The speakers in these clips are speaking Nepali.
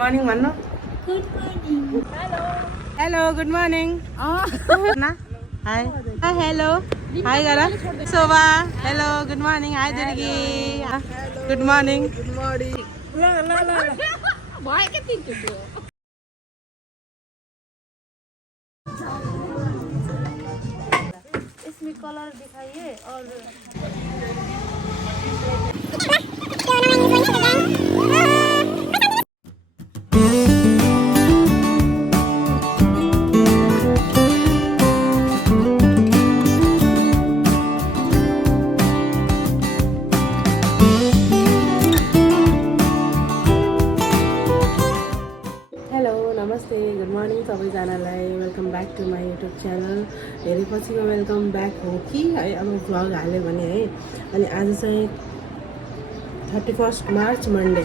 morning भन्नु Good morning. Hello. Hello good morning hi hi hello hi गर Shobha hello good morning hi Durgi good morning भयो के तिम्रो त्यो इसमें कलर दिखाइए और नमस्ते गुड मर्निङ सबैजनालाई welcome back to my YouTube channel धेरै पछिको वेलकम ब्याक हो कि है अब भ्लग हाल्यो भने है अनि आज चाहिँ 31 मार्च मन्डे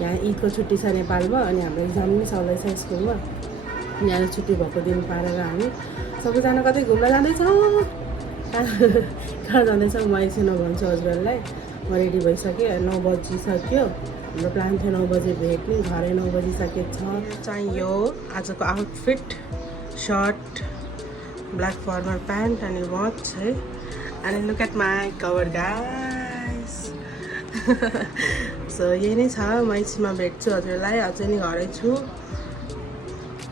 यहाँ ईदको छुट्टी छ नेपालमा अनि हाम्रो इक्जाम पनि चल्दैछ स्कुलमा अनि आज छुट्टी भएको दिन पारेर हामी सबैजना कतै घुम्न जाँदैछौँ कहाँ जाँदैछौँ म एकछिन भन्छु हजुरहरूलाई म रेडी भइसकेँ 9 बजिसक्यो हाम्रो प्लान थियो 9 बजे भेट्ने घरै 9 बजिसकेको छ चाहिँ यो आजको outfit shirt black formal pant अनि वाच है अनि look at my cover guys so यही नै छ म एकछिनमा भेट्छु हजुरलाई अझै नै घरै छु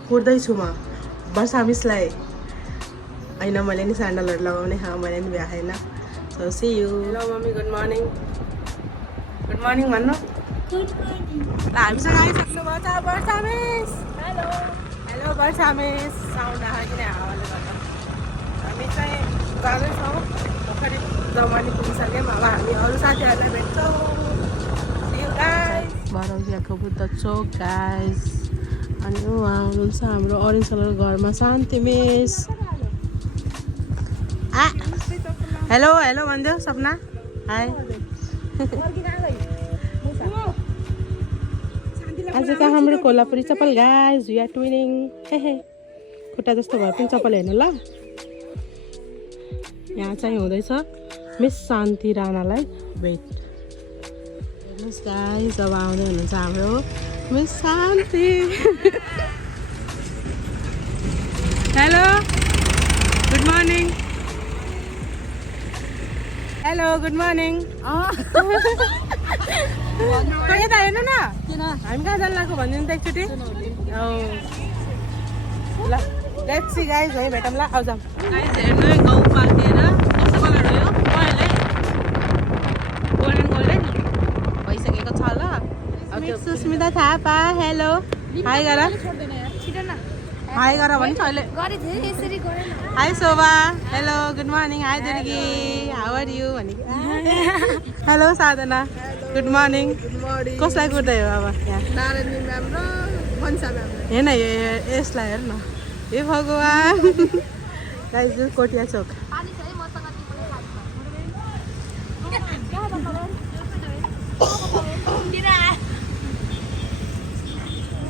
कुर्दैछु म वर्षा मिसलाई होइन मैले नि स्यान्डलहरू लगाउने मैले नि भ्याएन so see you hello mummy good morning भन्नु Good morning. हामीसँग आइसक्नुभयो छ Varsha miss Hello. Hello Varsha miss sound आएको किन हावाले गर्दा हामी चाहिँ जाँदैछौँ पोखरी जमानी पुगिसक्यौँ अब हामी अरू साथीहरूलाई भेट्छौँ बरौसियाको बुद्ध चोक गाइस अनि उहाँ हुनुहुन्छ हाम्रो अरेन्ज कलर घरमा शान्ति मिस हेलो हेलो भनिदेऊ सपना हाई आजको हाम्रो कोल्हापुरी चप्पल गाइस वी आर ट्विनिङ हे खुट्टा जस्तो भए पनि चप्पल हेर्नु ल यहाँ चाहिँ हुँदैछ मिस शान्ति राणालाई वेट हेर्नुहोस् गाइस अब आउँदै हुनुहुन्छ हाम्रो miss Shanti hello good morning hello good morning यता हेर्नु न हामी कहाँ जानु लाग्यो भनिदिनु त एकचोटि ल लेट्स सी गाइस है भेटौँ ल आउँछ गाइस हेर्नु है गाउँ पाकेर कस्तो कलर हो यो गोल्डन गोल्डन भइसकेको छ ल सुस्मिता थापा हेलो हाई गर हाई गर भन्छ अहिले hi Shobha hello good morning hi Durgi how are you भनेको हेलो साधना गुड मर्निङ कसलाई कुर्दै हो अब यहाँ हेर्न यसलाई हेर्न हे भगवान् गाइस कोटिया चोक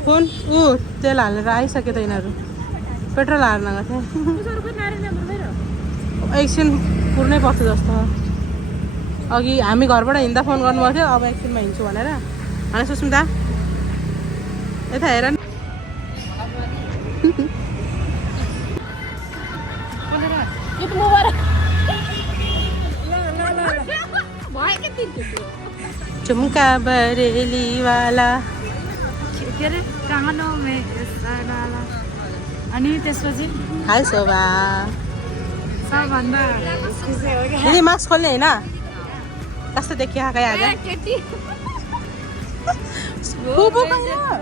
कुन तेल हालेर आइसक्यो त यिनीहरू पेट्रोल हाल्न गएको थियो एकछिन कुर्नै पर्छ जस्तो अघि हामी घरबाट हिँड्दा फोन गर्नुभएको थियो अब एकछिनमा हिँड्छु भनेर होइन सुस्मिता यता हेर नि झुम्का बरेलीवाला के अरे कानोमे अनि त्यसपछि हाई शोभा सबभन्दा दिदी मास्क खोल्ने होइन कस्तो देखियो आएकै आज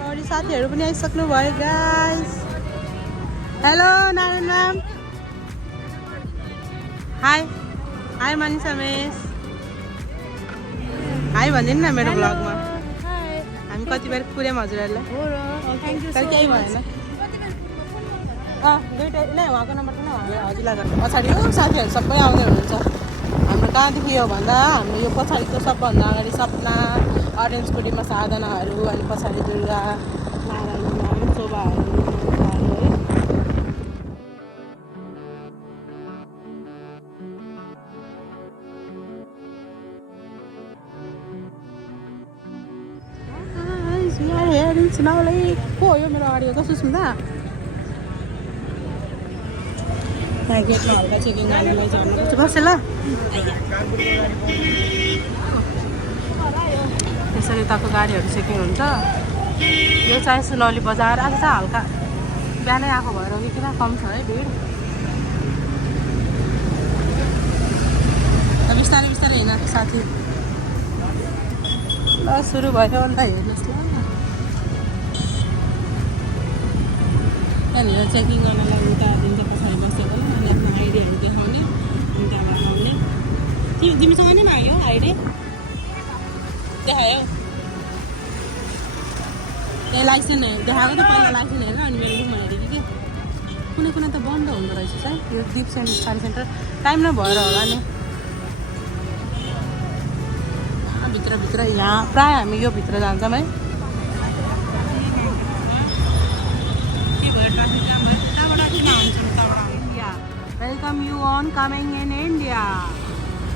अरू साथीहरू पनि आइसक्नु भयो guys hello Narayan ma'am high high Manisha miss high भनिदिनु न मेरो ब्लगमा हामी कति बेर पुऱ्यौँ हजुरहरूलाई तर केही भएन दुइटै नै उहाँको नम्बर पनि हजुरलाई पछाडि हो साथीहरू सबै आउँदै हुनुहुन्छ हाम्रो कहाँदेखि हो भन्दा हाम्रो यो पछाडिको सबभन्दा अगाडि सपना अरेन्जको टिममा साधनाहरू अनि पछाडि दुर्गा नारायण शोभाहरू है We are here in Snowlake. को हो यो मेरो अगाडि को सुस्मिता यहाँ गेटमा हल्का चेकिङ गर्नलाई झर्नुपर्छ बस ल यसरी तको गाडीहरू चेकिङ हुन्छ यो चाहिँ सुनौली बजार आज चाहिँ हल्का बिहानै आएको भएर कि किन कम छ है भिड बिस्तारै बिस्तारै हिँड साथी ल सुरु भयो अन्त हेर्नुहोस् ल त्यहाँनिर चेकिङ गर्नलाई उता दिन्छ पछाडि बसेको अनि आफ्नो आइडीहरू देखाउने अनि त्यहाँबाट आउने तिमीसँग नै माग्यो आइडी देखायो ए लाइसेन्स देखाएको त पहिला लाइसेन्स हेरेर अनि मेरो रुममा हेरेको कि कुनै कुनै त बन्द हुँदो रहेछ है यो दिप स्टडी सेन्टर टाइम नभएर होला नि भित्रभित्र यहाँ प्रायः हामी यो भित्र जान्छौँ है के भयो ट्राफिक जाम भयो त्यहाँबाट किन हुन्छ त्यहाँबाट India welcome you on coming in India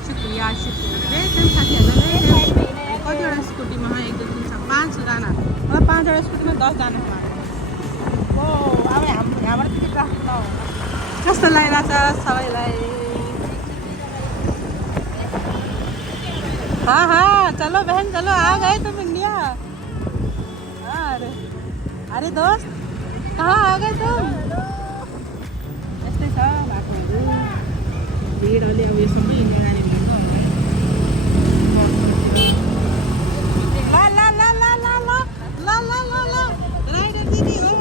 शुक्रिया शुक्रिया एकदम साथीहरूलाई कतिवटा स्कुटीमा 1 2 3 4 5जना मतलब 5वटा स्कुटीमा 10जना हो अब हाम्रो यहाँबाट त्यति ट्राफिक नहोला कस्तो लागिरहेछ सबैलाई हाँ हाँ चलो बहन चलो आ गए तुम इंडिया अरे दोस्त कहाँ आ गए तुम यस्तै छ बाटोहरू भिडहरूले अब यो सबै इन्डिया जाने भनेको राइडर दिदी हो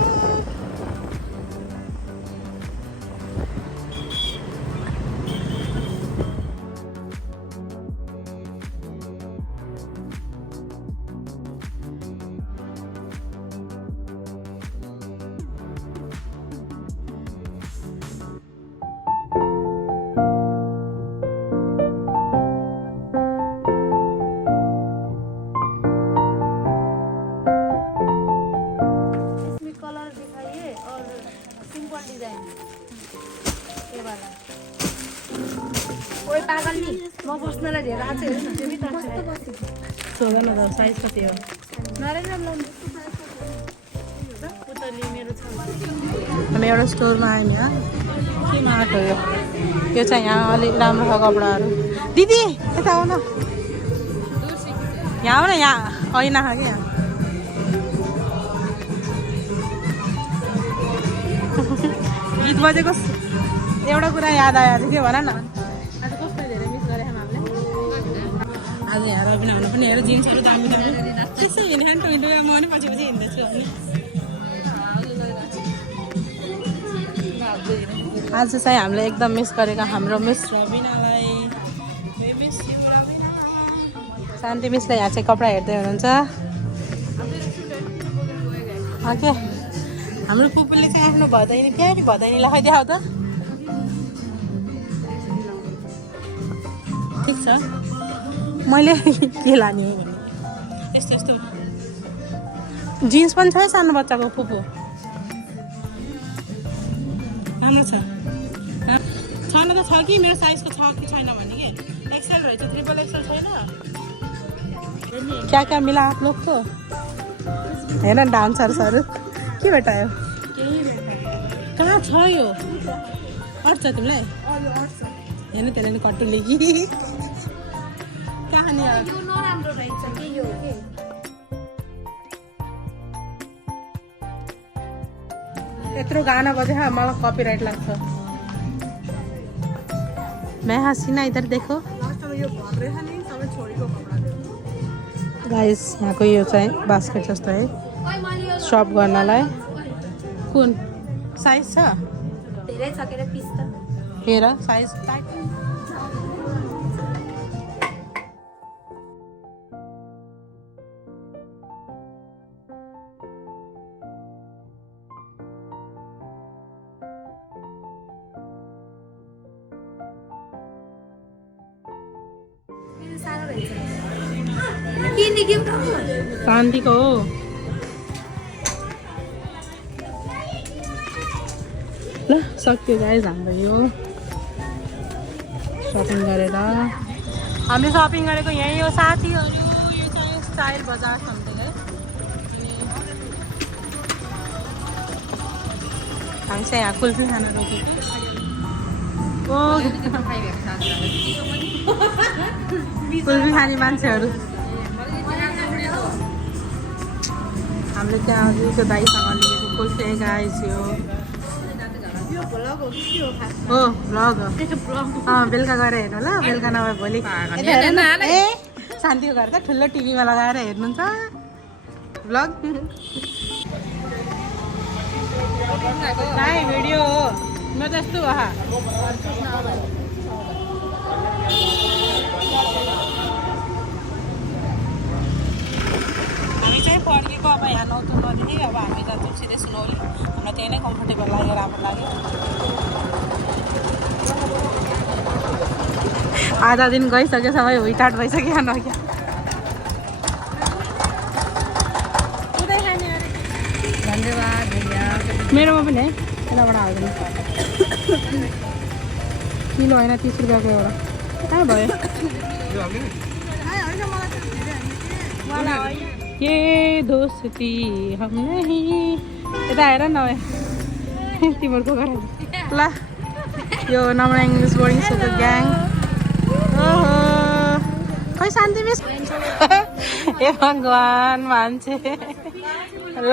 म बस्नलाई धेरै आएको सोध न त साइज कति हो हामी एउटा स्टोरमा आयौँ यहाँ के मार्ट हो यो चाहिँ यहाँ अलिक राम्रो छ कपडाहरू दिदी यता आऊ न यहाँ हो न यहाँ ऐना छ कि यहाँ गीत बजेको एउटा कुरा याद आयो आज के भन न आज कस्तो धेरै मिस गरेँ हामीले आज यहाँ रबिना हुन पनि हेर जिन्सहरू दामी दामी त्यसै हिँड्यो नि टोइटो म पनि पछि पछि हिँड्दैछु अनि आज चाहिँ हामीले एकदम मिस गरेका हाम्रो मिस रबिनालाई शान्ति मिसले यहाँ चाहिँ कपडा हेर्दै हुनुहुन्छ ओके हाम्रो पुपुले चाहिँ आफ्नो भदैनी प्यारी भदैनी लगाइदियो त ठिक छ मैले के लाने हो भने यस्तो यस्तो जिन्स पनि छ सानो बच्चाको पुपु राम्रो छ छन त छ कि मेरो साइजको छ कि छैन भने कि एक्सेल रहेछ ट्रिपल एक्सेल छैन क्या क्या मिला आप लोग को हेर डान्सर्सहरू के भेटायो कहाँ छ यो अट्छ तिमीलाई हेर्नु त्यसले नि कट्टुले कि कहाँनिर यत्रो गाना बजे मलाई कपीराइट लाग्छ मैं हसीना इधर देखो गाइस यहाँको यो चाहिँ बास्केट जस्तो है सप गर्नलाई कुन साइज छ धेरै छ के पिस त हेर साइज टाइट शान्तिको हो ल सक्यो गाइस हाम्रो यो सपिङ गरेर हामीले सपिङ गरेको यहीँ हो साथीहरू यो चाहिँ स्टाइल बजार समथिङ है अनि हामी चाहिँ यहाँ कुल्फी खान रोकेको ओ कुल्फी खाने मान्छेहरू हामीले त्यहाँ त्यो दाइसँग लिएको कुल्फी गाइस यो हो भ्लग बेलुका गएर हेर्नु ल बेलुका नभए भोलि ए शान्तिको घर त ठुलो टिभीमा लगाएर हेर्नुहुन्छ भ्लग नाइ भिडियो हो म त यस्तो भए हामी चाहिँ फर्केको अब यहाँ नौतुनदेखि अब हामी जान्छौँ सिधै सुनौली हामीलाई त्यही नै कम्फर्टेबल लाग्यो राम्रो लाग्यो आधा दिन गइसक्यो सबै हुइटाट भइसक्यो नक्या धन्यवाद मेरोमा पनि है यताबाट हालिदिनु किलो होइन 30 रुपियाँको एउटा कहाँ भयो ये दोस्ती हम नहीं यता हेर न तिमीहरूको घर ल यो नम्बर इङ्ग्लिस बोर्डिङ स्कुलको ग्याङ ओहो खै शान्ति मिस ए भगवान् मान्छे ल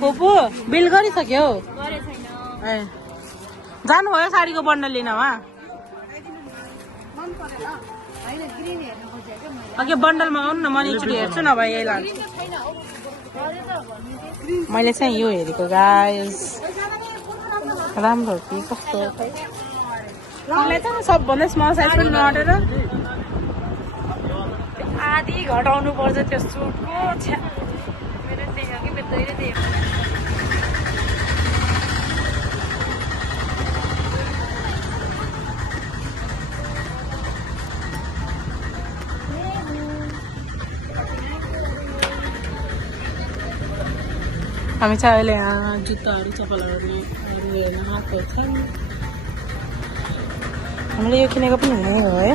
फुपू बिल गरिसक्यो ए जानुभयो साडीको बन्डल लिन उहाँ अघि बन्डलमा आउनु न म एकचोटि हेर्छु नभए यही लान्छु मैले चाहिँ यो हेरेको गाइस राम्रो हो कि कस्तो हो मलाई त सबभन्दा स्मल साइज पनि नअटेर आधी घटाउनु पर्छ त्यो सुटको छ्या मेरो त्यही हो कि मेरो धेरै त्यही हामी चाहिँ अहिले यहाँ जुत्ताहरू चप्पलहरू हेर्न आएको छौँ हामीले यो किनेको पनि यही हो है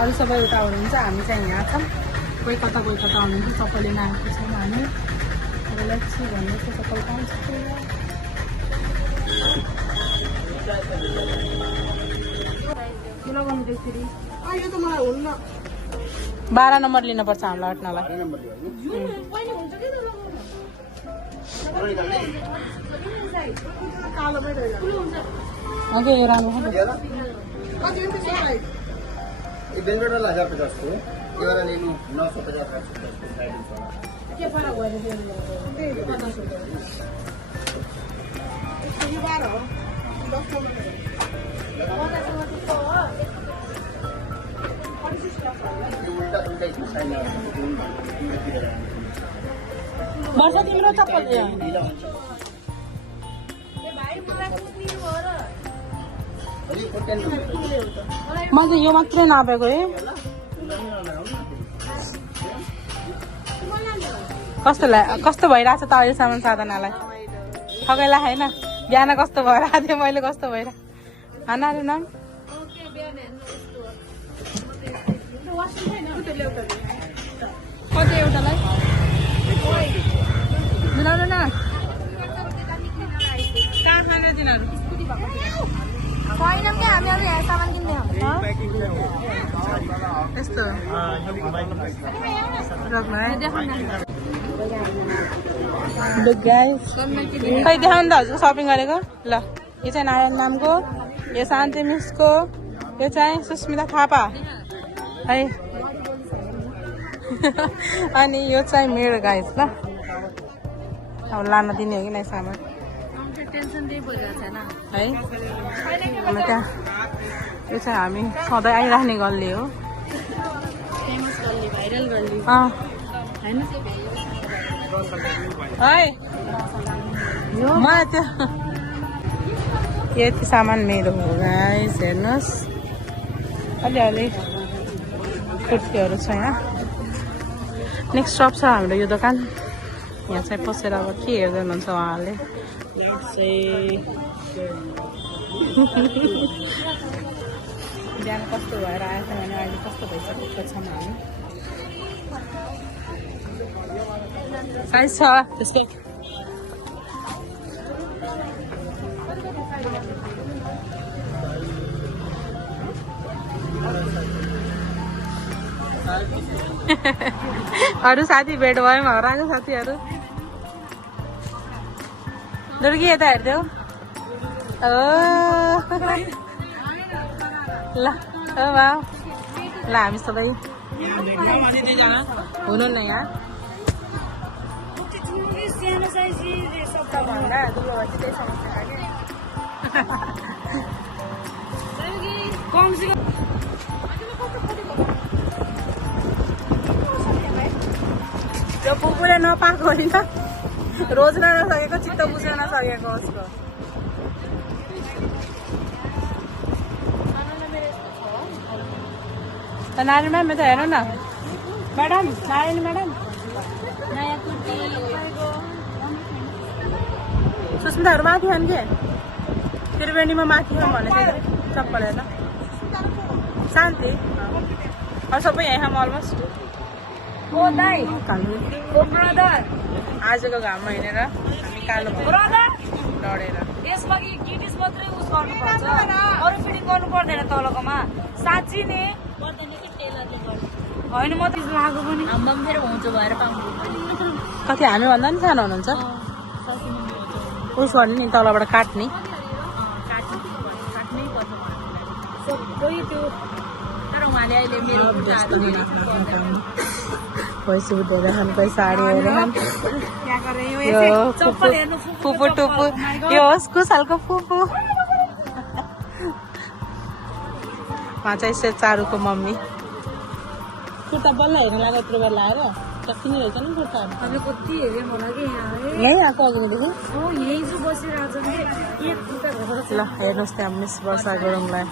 अरू सबै उता हुनुहुन्छ हामी चाहिँ यहाँ छौँ कोही कता आउनुहुन्छ चप्पल लिन आएको छौँ हामी लक्ष्मी भन्ने चप्पल पाउँछ किन गर्नु त्यसरी यो त मलाई हुन्न 12 नम्बर लिनुपर्छ हामीलाई अट्नलाई अझै राम्रो वर्ष तिम्रो चप्पल म त यो मात्रै नापेको है कस्तो भइरहेछ त अहिले सामान साधनालाई ठगैला होइन बिहान कस्तो भइरहेको थियो मैले कस्तो भइरहेको खानाहरू नाम कति एउटालाई मिलाउनु न कहाँ खाने तिनीहरू यस्तो खै देखाउनु त हजुर सपिङ गरेको ल यो चाहिँ नारायण नामको यो शान्ति मिसको यो चाहिँ सुस्मिता थापा है अनि यो चाहिँ मेरो गाइस ल अब लान दिने हो कि नै सामान है अनि त्यहाँ यो चाहिँ हामी सधैँ आइराख्ने गल्ली हो है मलाई त्यो यति सामान मेरो हो गाइस हेर्नुहोस् अलिअलि कुर्तीहरू छ यहाँ नेक्स्ट स्टप छ हाम्रो यो दोकान यहाँ चाहिँ पसेर अब के हेर्दै हुनुहुन्छ उहाँले यहाँ चाहिँ बिहान कस्तो भएर आएछ भने अहिले कस्तो भइसकेको छौँ हामी साइज छ त्यसकै अरू साथी भेट भयो हराएको साथीहरू दुर्गी यता हेरिदेऊ ल वा ल हामी सबै हुनुहुन्न यहाँ त्यो पुपुले नपाएको होइन रोज्न नसकेको चित्त बुझ्न नसकेको उसको नारायण म्याम यता हेर्नु न म्याडम नारायण म्याडम सुस्मिताहरू माथि छन् के त्रिवेणीमा माथि छन् भनेको चप्पल हेर्न शान्ति सबै यहाँ छौँ अलमोस्ट आजको घाममा हिँडेर हामी कालो डढेर यसमा कि गिटिस मात्रै उस गर्नुपर्छ अरू फिटिङ गर्नु पर्दैन तलकोमा साँच्ची नि होइन म त लागेको पनि हाम्बा पनि फेरि हुन्छ भएर कति हामी भन्दा नि सानो हुनुहुन्छ उस गर्ने नि तलबाट काट्ने सबै त्यो तर उहाँले अहिले मेरो पैसा उठेर खानु कोही साडी हेरेर फुपू टुपू यो होस् कुसालको फुपू उहाँ चाहिँ यसो चारुको मम्मी कुर्ता बल्ल हेर्नु लाग्यो यत्रो बेला आएर कति नै रहेछ नि कुर्ताहरू हामीले कति हेऱ्यो मलाई कि यहाँ यहीँ आएको अघिदेखि यहीँ जो बसिरहेको छ ल हेर्नुहोस् त्यहाँ मिस वर्षा गुरुङलाई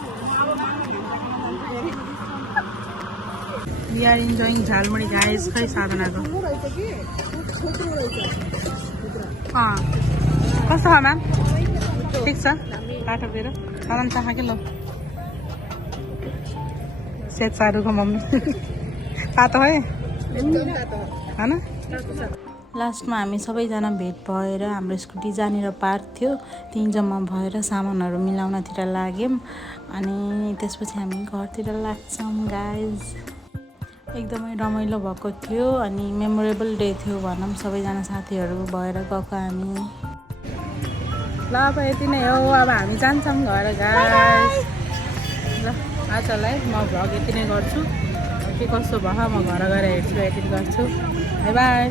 We are enjoying jhalmuri guys खै साधनाको कस्तो छ म्याम ठिक छ बाटोतिर आराम चाह कि ल सेट सारूको मम्मी तातो है होइन लास्टमा हामी सबैजना भेट भएर हाम्रो स्कुटी जहाँनिर पार्क थियो त्यहीँ जम्मा भएर सामानहरू मिलाउनतिर लाग्यौँ अनि त्यसपछि हामी घरतिर लाग्छौँ गाइज एकदमै रमाइलो भएको थियो अनि मेमोरेबल डे थियो भनौँ सबैजना साथीहरू भएर गएको हामी ल अब यति नै हो अब हामी जान्छौँ घर गाइस ल आजलाई म भ्लग यति नै गर्छु के कस्तो भयो म घर गएर हेर्छु एडिट गर्छु बाई बाई